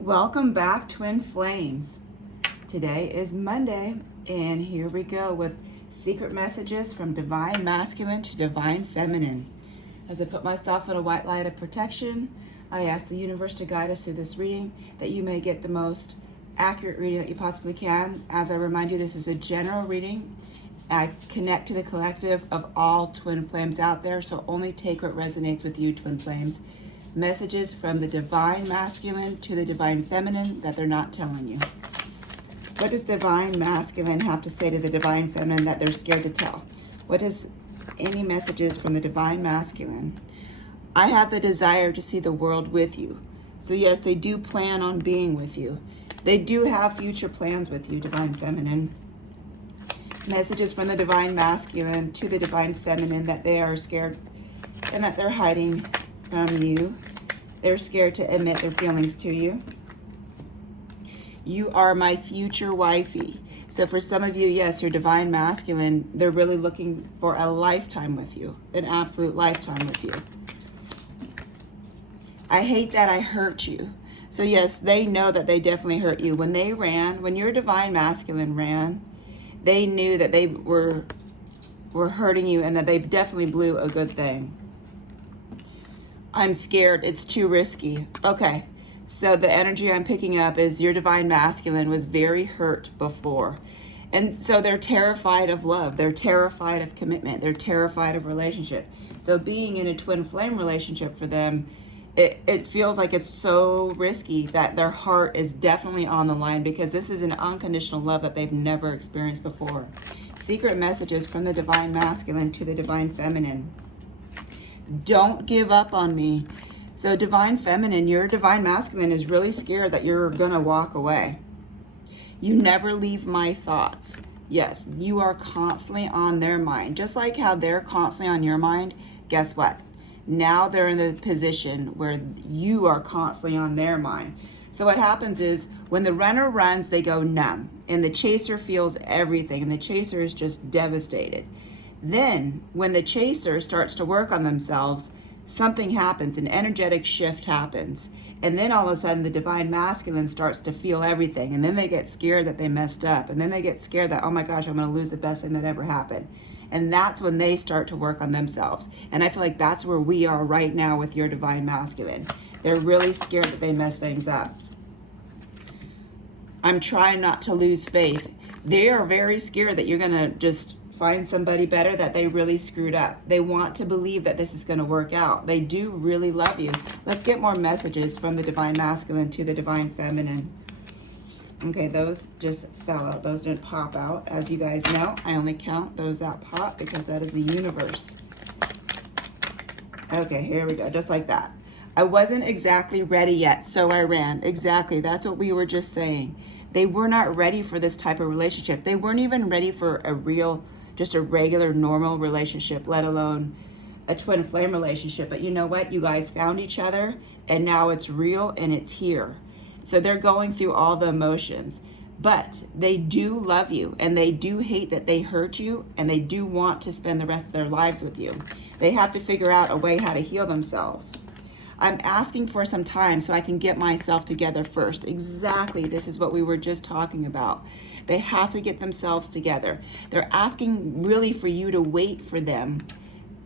Welcome back, Twin Flames. Today is Monday, and here we go with secret messages from Divine Masculine to Divine Feminine. As I put myself in a white light of protection, I ask the universe to guide us through this reading, that you may get the most accurate reading that you possibly can. As I remind you, this is a general reading. I connect to the collective of all Twin Flames out there, so only take what resonates with you, Twin Flames. Messages from the Divine Masculine to the Divine Feminine that they're not telling you. What does Divine Masculine have to say to the Divine Feminine that they're scared to tell? What is any messages from the Divine Masculine? I have the desire to see the world with you. So yes, they do plan on being with you. They do have future plans with you, Divine Feminine. Messages from the Divine Masculine to the Divine Feminine that they are scared and that they're hiding from you. They're scared to admit their feelings to you. You are my future wifey. So for some of you, yes, your Divine Masculine, they're really looking for a lifetime with you, an absolute lifetime with you. I hate that I hurt you. So yes, they know that they definitely hurt you. When they ran, when your Divine Masculine ran, they knew that they were hurting you and that they definitely blew a good thing. I'm scared. It's too risky. Okay. So the energy I'm picking up is your Divine Masculine was very hurt before. And so they're terrified of love. They're terrified of commitment. They're terrified of relationship. So being in a twin flame relationship for them, it feels like it's so risky that their heart is definitely on the line, because this is an unconditional love that they've never experienced before. Secret messages from the Divine Masculine to the Divine Feminine. Don't give up on me. So Divine Feminine, your Divine Masculine is really scared that you're going to walk away. You never leave my thoughts. Yes, you are constantly on their mind. Just like how they're constantly on your mind, guess what? Now they're in the position where you are constantly on their mind. So what happens is when the runner runs, they go numb. And the chaser feels everything. And the chaser is just devastated. Then, when the chaser starts to work on themselves, something happens, an energetic shift happens. And then all of a sudden, the Divine Masculine starts to feel everything. And then they get scared that they messed up. And then they get scared that, oh my gosh, I'm going to lose the best thing that ever happened. And that's when they start to work on themselves. And I feel like that's where we are right now with your Divine Masculine. They're really scared that they mess things up. I'm trying not to lose faith. They are very scared that you're going to just find somebody better, that they really screwed up. They want to believe that this is going to work out. They do really love you. Let's get more messages from the Divine Masculine to the Divine Feminine. Okay, those just fell out. Those didn't pop out. As you guys know, I only count those that pop because that is the universe. Okay, here we go. Just like that. I wasn't exactly ready yet, so I ran. Exactly. That's what we were just saying. They were not ready for this type of relationship. They weren't even ready for a real, just a regular, normal relationship, let alone a twin flame relationship. But you know what? You guys found each other, and now it's real and it's here. So they're going through all the emotions. But they do love you, and they do hate that they hurt you, and they do want to spend the rest of their lives with you. They have to figure out a way how to heal themselves. I'm asking for some time so I can get myself together first. Exactly, this is what we were just talking about. They have to get themselves together. They're asking really for you to wait for them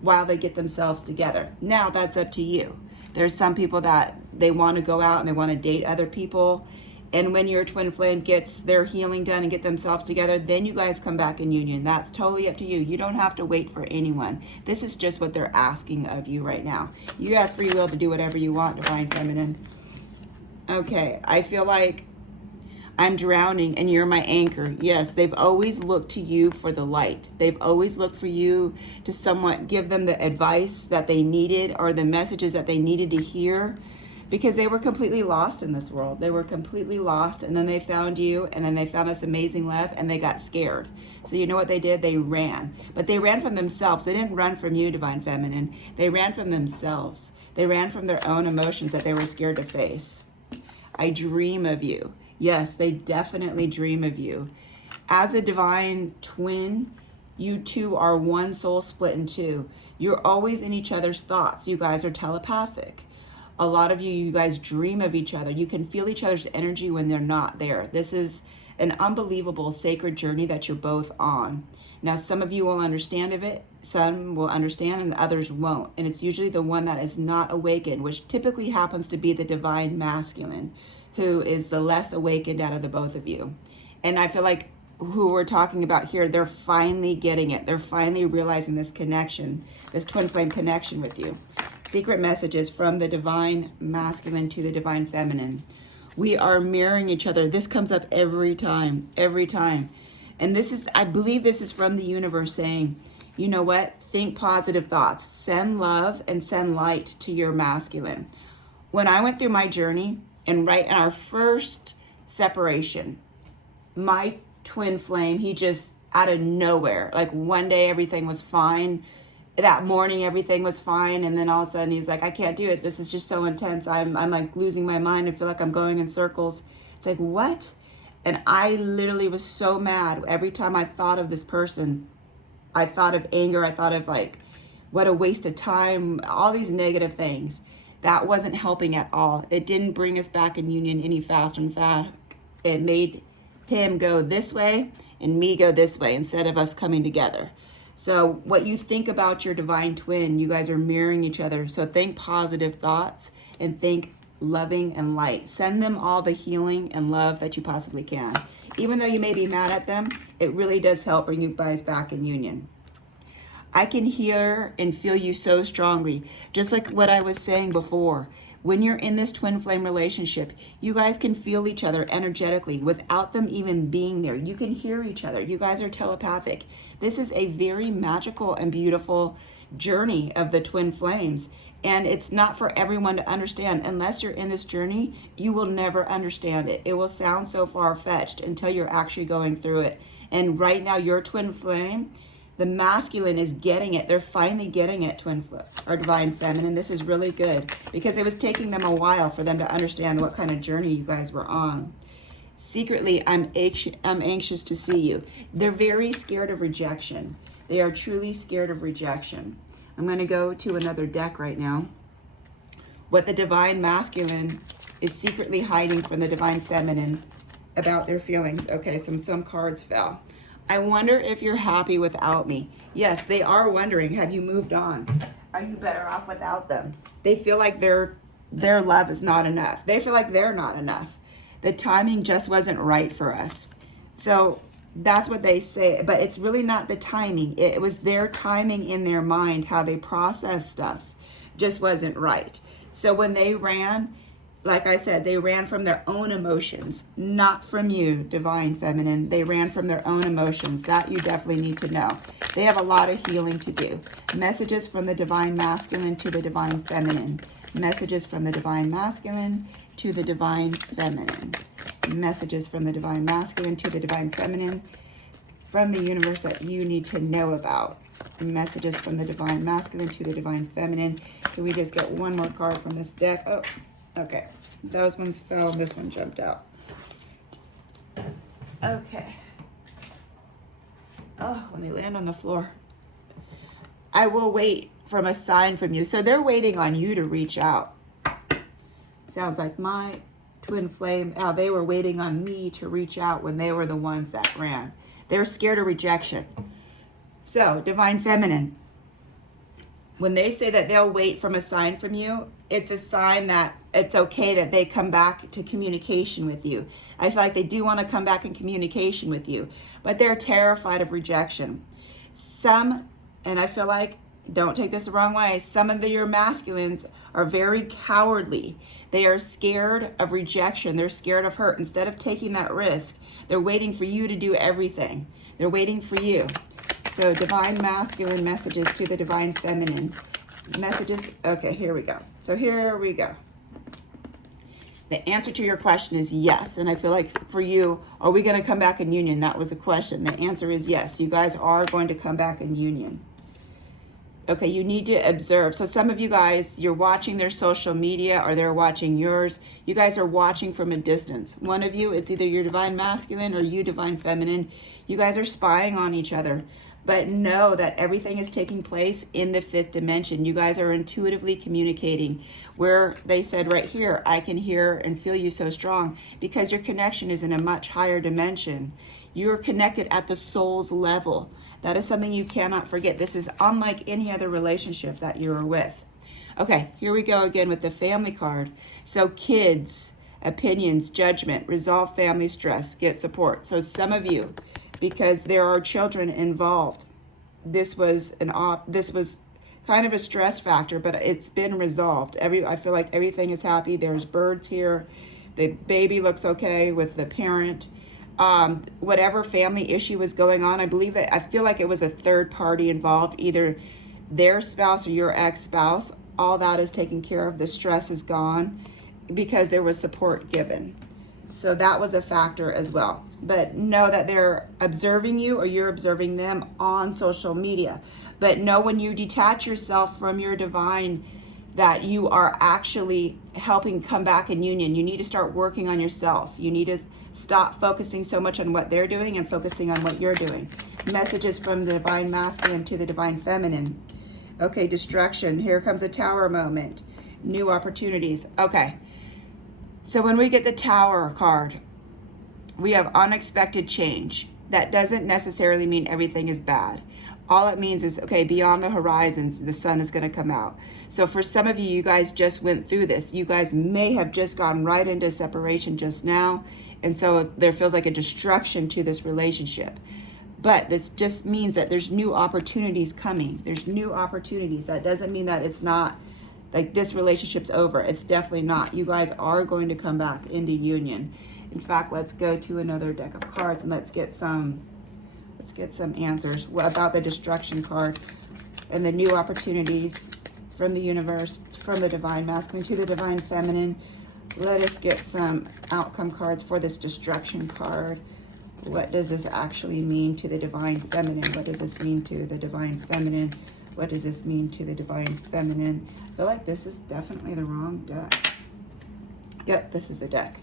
while they get themselves together. Now that's up to you. There's some people that they want to go out and they want to date other people. And when your twin flame gets their healing done and get themselves together, then you guys come back in union. That's totally up to you. You don't have to wait for anyone. This is just what they're asking of you right now. You have free will to do whatever you want, Divine Feminine. Okay, I feel like I'm drowning and you're my anchor. Yes, they've always looked to you for the light. They've always looked for you to somewhat give them the advice that they needed or the messages that they needed to hear, because they were completely lost in this world. They were completely lost, and then they found you, and then they found this amazing love, and they got scared. So you know what they did? They ran. But they ran from themselves. They didn't run from you, Divine Feminine. They ran from themselves. They ran from their own emotions that they were scared to face. I dream of you. Yes, they definitely dream of you. As a divine twin, you two are one soul split in two. You're always in each other's thoughts. You guys are telepathic. A lot of you guys dream of each other. You can feel each other's energy when they're not there. This is an unbelievable sacred journey that you're both on. Now, some of you will understand of it, some will understand, and the others won't. And it's usually the one that is not awakened, which typically happens to be the divine masculine, who is the less awakened out of the both of you. And I feel like who we're talking about here, they're finally getting it. They're finally realizing this connection, this twin flame connection with you. Secret messages from the divine masculine to the divine feminine. We are mirroring each other. This comes up every time, every time. And this is, I believe this is from the universe saying, you know what? Think positive thoughts. Send love and send light to your masculine. When I went through my journey, and right in our first separation, my twin flame, he just out of nowhere, like one day everything was fine. That morning everything was fine, and then all of a sudden he's like, I can't do it. This is just so intense. I'm like losing my mind. I feel like I'm going in circles. It's like, what? And I literally was so mad. Every time I thought of this person, I thought of anger. I thought of like, what a waste of time, all these negative things. That wasn't helping at all. It didn't bring us back in union any faster. In fact, it made him go this way and me go this way instead of us coming together. So what you think about your divine twin, you guys are mirroring each other. So think positive thoughts and think loving and light. Send them all the healing and love that you possibly can. Even though you may be mad at them, it really does help bring you guys back in union. I can hear and feel you so strongly, just like what I was saying before. When you're in this twin flame relationship, you guys can feel each other energetically without them even being there. You can hear each other. You guys are telepathic. This is a very magical and beautiful journey of the twin flames. And it's not for everyone to understand. Unless you're in this journey, you will never understand it. It will sound so far-fetched until you're actually going through it. And right now, your twin flame, the masculine is getting it. They're finally getting it, twin flame or divine feminine. This is really good because it was taking them a while for them to understand what kind of journey you guys were on. Secretly, I'm anxious to see you. They're very scared of rejection. They are truly scared of rejection. I'm going to go to another deck right now. What the divine masculine is secretly hiding from the divine feminine about their feelings. Okay, some cards fell. I wonder if you're happy without me. Yes, they are wondering, have you moved on? Are you better off without them? They feel like their love is not enough. They feel like they're not enough. The timing just wasn't right for us. So that's what they say, but it's really not the timing. It was their timing in their mind, how they process stuff just wasn't right. So when they ran, like I said, they ran from their own emotions, not from you, divine feminine. They ran from their own emotions. That you definitely need to know. They have a lot of healing to do. Messages from the divine masculine to the divine feminine. Messages from the divine masculine to the divine feminine. Messages from the divine masculine to the divine feminine from the universe that you need to know about. Messages from the divine masculine to the divine feminine. Can we just get one more card from this deck? Oh, okay. Those ones fell and this one jumped out. Okay. Oh, when they land on the floor. I will wait from a sign from you. So they're waiting on you to reach out. Sounds like my twin flame. Oh, they were waiting on me to reach out when they were the ones that ran. They're scared of rejection. So, divine feminine. When they say that they'll wait from a sign from you, it's a sign that it's okay that they come back to communication with you. I feel like they do want to come back in communication with you, but they're terrified of rejection. Some, and I feel like, don't take this the wrong way, some of your masculines are very cowardly. They are scared of rejection. They're scared of hurt. Instead of taking that risk, they're waiting for you to do everything. They're waiting for you. So divine masculine messages to the divine feminine. Messages, okay, here we go. So here we go. The answer to your question is yes. And I feel like for you, are we going to come back in union? That was a question. The answer is yes. You guys are going to come back in union. Okay, you need to observe. So some of you guys, you're watching their social media or they're watching yours. You guys are watching from a distance. One of you, it's either your divine masculine or you divine feminine. You guys are spying on each other. But know that everything is taking place in the fifth dimension. You guys are intuitively communicating, where they said right here, I can hear and feel you so strong, because your connection is in a much higher dimension. You're connected at the soul's level. That is something you cannot forget. This is unlike any other relationship that you are with. Okay, here we go again with the family card. So kids, opinions, judgment, resolve family stress, get support. So some of you, because there are children involved, this was kind of a stress factor, but it's been resolved. I feel like everything is happy. There's birds here. The baby looks okay with the parent. Whatever family issue was going on, I feel like it was a third party involved, either their spouse or your ex-spouse. All that is taken care of. The stress is gone because there was support given. So that was a factor as well. But know that they're observing you, or you're observing them on social media. But know when you detach yourself from your divine, that you are actually helping come back in union. You need to start working on yourself. You need to stop focusing so much on what they're doing and focusing on what you're doing. Messages from the divine masculine to the divine feminine. Okay, distraction. Here comes a tower moment. New opportunities. Okay. So when we get the tower card, we have unexpected change. That doesn't necessarily mean everything is bad. All it means is, okay, beyond the horizons, the sun is going to come out. So for some of you, you guys just went through this. You guys may have just gone right into separation just now. And so there feels like a destruction to this relationship. But this just means that there's new opportunities coming. There's new opportunities. That doesn't mean that it's not like this relationship's over. It's definitely not. You guys are going to come back into union. In fact, let's go to another deck of cards and let's get some answers about the destruction card and the new opportunities from the universe, from the divine masculine to the divine feminine. Let us get some outcome cards for this destruction card. What does this actually mean to the divine feminine? What does this mean to the divine feminine? What does this mean to the divine feminine? I feel like this is definitely the wrong deck. Yep, this is the deck.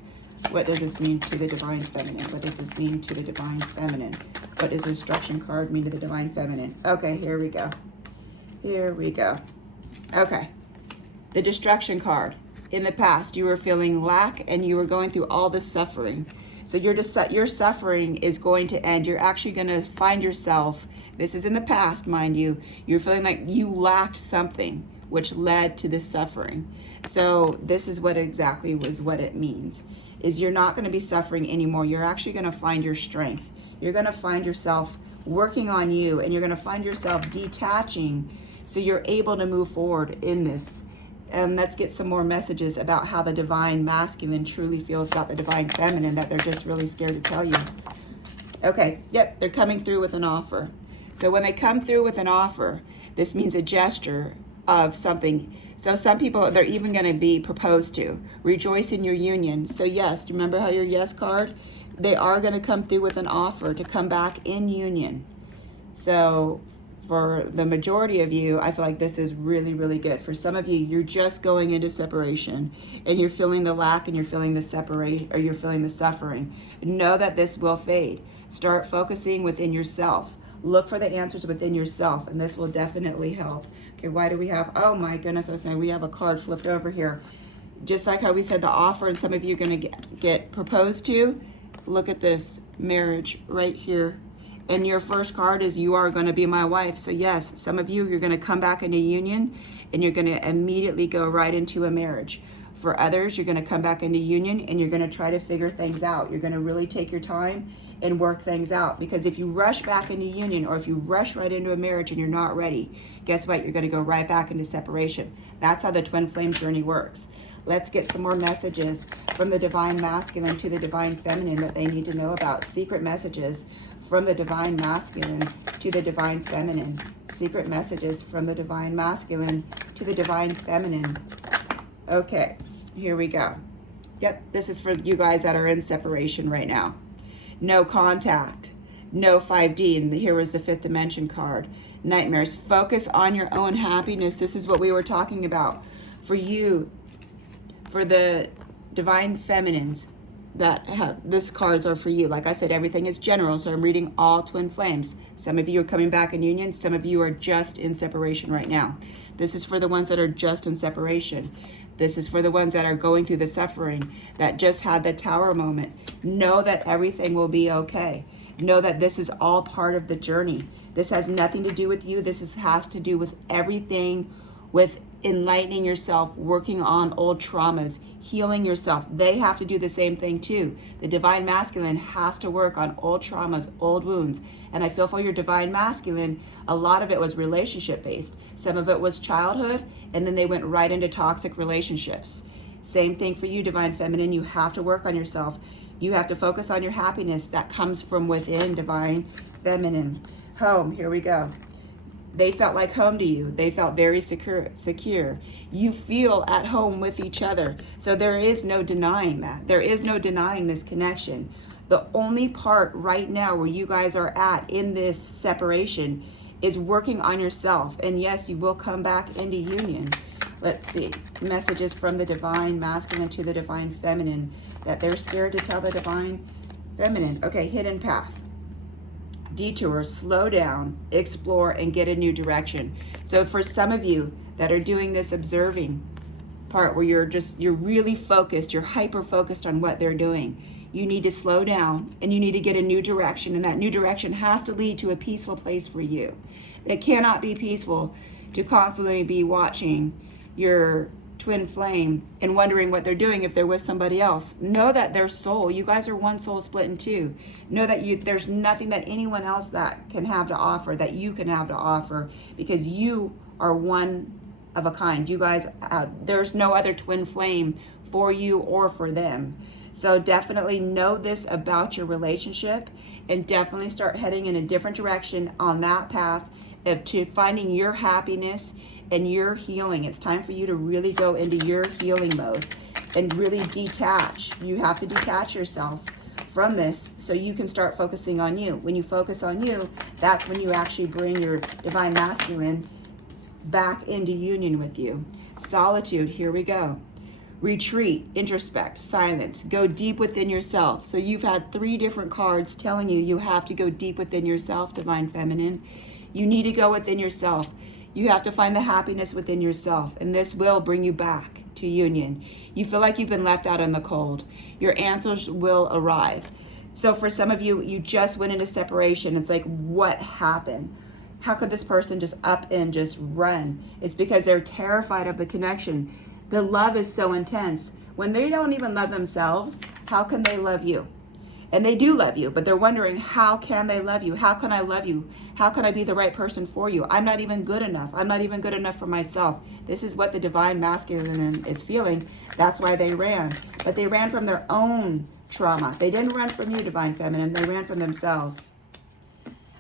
What does this mean to the divine feminine? What does this mean to the divine feminine? What does the destruction card mean to the divine feminine? Okay, here we go. Here we go. Okay, the destruction card. In the past, you were feeling lack and you were going through all this suffering. So your suffering is going to end. You're actually going to find yourself, this is in the past, mind you, you're feeling like you lacked something, which led to this suffering. So this is what exactly was what it means, is you're not going to be suffering anymore. You're actually going to find your strength. You're going to find yourself working on you, and you're going to find yourself detaching so you're able to move forward in this. Let's get some more messages about how the divine masculine truly feels about the divine feminine, that they're just really scared to tell you. Okay, yep, they're coming through with an offer. So when they come through with an offer, this means a gesture of something. So some people, they're even going to be proposed to. Rejoice in your union. So yes, do you remember how your yes card? They are going to come through with an offer to come back in union. So for the majority of you, I feel like this is really, really good. For some of you, you're just going into separation and you're feeling the lack and you're feeling the separation, or you're feeling the suffering. Know that this will fade. Start focusing within yourself. Look for the answers within yourself, and this will definitely help. Okay, why do we have, oh my goodness, I was saying we have a card flipped over here. Just like how we said the offer, and some of you are going to get proposed to. Look at this, marriage right here. And your first card is, you are going to be my wife. So yes, some of you, you're going to come back into union and you're going to immediately go right into a marriage. For others, you're going to come back into union and you're going to try to figure things out. You're going to really take your time and work things out. Because if you rush back into union, or if you rush right into a marriage and you're not ready, guess what? You're going to go right back into separation. That's how the twin flame journey works. Let's get some more messages from the divine masculine to the divine feminine that they need to know about. Secret messages from the divine masculine to the divine feminine. Secret messages from the divine masculine to the divine feminine. Okay, here we go. Yep, this is for you guys that are in separation right now. No contact, no 5D, and here was the fifth dimension card. Nightmares. Focus on your own happiness. This is what we were talking about. For you, for the divine feminines, this cards are for you. Like I said, everything is general, so I'm reading all twin flames. Some of you are coming back in union. Some of you are just in separation right now. This is for the ones that are just in separation. This is for the ones that are going through the suffering, that just had the tower moment. Know that everything will be okay. Know that this is all part of the journey. This has nothing to do with you. Has to do with everything, with enlightening yourself, working on old traumas, healing yourself. They have to do the same thing too. The divine masculine has to work on old traumas, old wounds. And I feel for your divine masculine, a lot of it was relationship based. Some of it was childhood, and then they went right into toxic relationships. Same thing for you, divine feminine. You have to work on yourself. You have to focus on your happiness that comes from within, divine feminine. Home, here we go. They felt like home to you. They felt very secure. You feel at home with each other. So there is no denying that. There is no denying this connection. The only part right now where you guys are at in this separation is working on yourself. And yes, you will come back into union. Let's see. Messages from the divine masculine to the divine feminine that they're scared to tell the divine feminine. Okay, hidden path. Detour, slow down, explore, and get a new direction. So for some of you that are doing this observing part where you're really focused, you're hyper focused on what they're doing, you need to slow down and you need to get a new direction, and that new direction has to lead to a peaceful place for you. It cannot be peaceful to constantly be watching your twin flame and wondering what they're doing if they're with somebody else. Know that their soul, you guys are one soul split in two. Know that there's nothing that anyone else that can have to offer, that you can have to offer, because you are one of a kind. You guys, there's no other twin flame for you or for them. So definitely know this about your relationship, and definitely start heading in a different direction on that path to finding your happiness and your healing. It's time for you to really go into your healing mode and really detach. You have to detach yourself from this so you can start focusing on you. When you focus on you, that's when you actually bring your divine masculine back into union with you. Solitude, here we go. Retreat, introspect, silence, go deep within yourself. So you've had 3 different cards telling you have to go deep within yourself, divine feminine. You need to go within yourself. You have to find the happiness within yourself, and this will bring you back to union. You feel like you've been left out in the cold. Your answers will arrive. So for some of you, you just went into separation. It's like, what happened? How could this person just up and just run? It's because they're terrified of the connection. The love is so intense. When they don't even love themselves, how can they love you? And they do love you, but they're wondering, how can they love you? How can I love you? How can I be the right person for you? I'm not even good enough. I'm not even good enough for myself. This is what the divine masculine is feeling. That's why they ran. But they ran from their own trauma. They didn't run from you, divine feminine. They ran from themselves.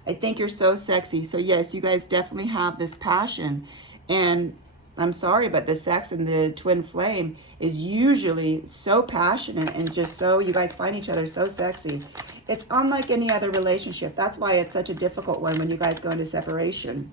I think you're so sexy. So yes, you guys definitely have this passion. And I'm sorry, but the sex and the twin flame is usually so passionate and just so, you guys find each other so sexy. It's unlike any other relationship. That's why it's such a difficult one when you guys go into separation.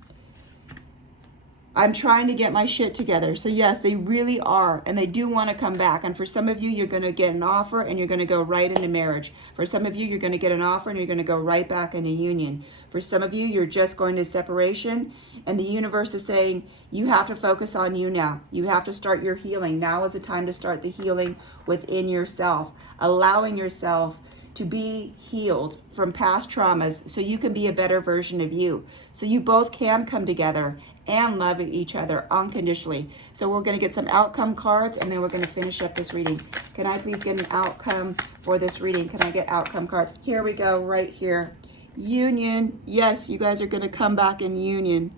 I'm trying to get my shit together. So yes, they really are. And they do want to come back. And for some of you, you're going to get an offer and you're going to go right into marriage. For some of you, you're going to get an offer and you're going to go right back into union. For some of you, you're just going to separation. And the universe is saying, you have to focus on you now. You have to start your healing. Now is the time to start the healing within yourself. Allowing yourself to be healed from past traumas so you can be a better version of you. So you both can come together and love each other unconditionally. So we're going to get some outcome cards and then we're going to finish up this reading. Can I please get an outcome for this reading? Can I get outcome cards? Here we go, right here. Union. Yes, you guys are going to come back in union.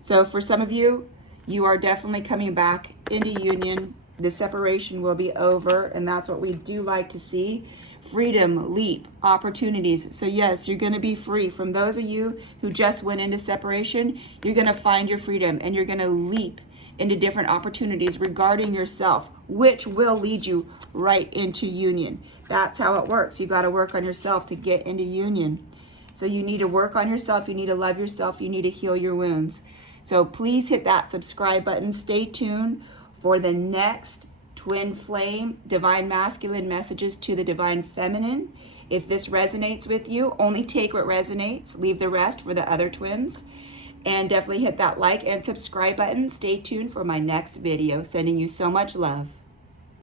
So for some of you, you are definitely coming back into union. The separation will be over, and that's what we do like to see. Freedom, leap, opportunities. So yes, you're going to be free. From those of you who just went into separation, you're going to find your freedom and you're going to leap into different opportunities regarding yourself, which will lead you right into union. That's how it works. You got to work on yourself to get into union. So you need to work on yourself. You need to love yourself. You need to heal your wounds. So please hit that subscribe button. Stay tuned for the next twin flame, divine masculine messages to the divine feminine. If this resonates with you, only take what resonates, leave the rest for the other twins. And definitely hit that like and subscribe button. Stay tuned for my next video. Sending you so much love.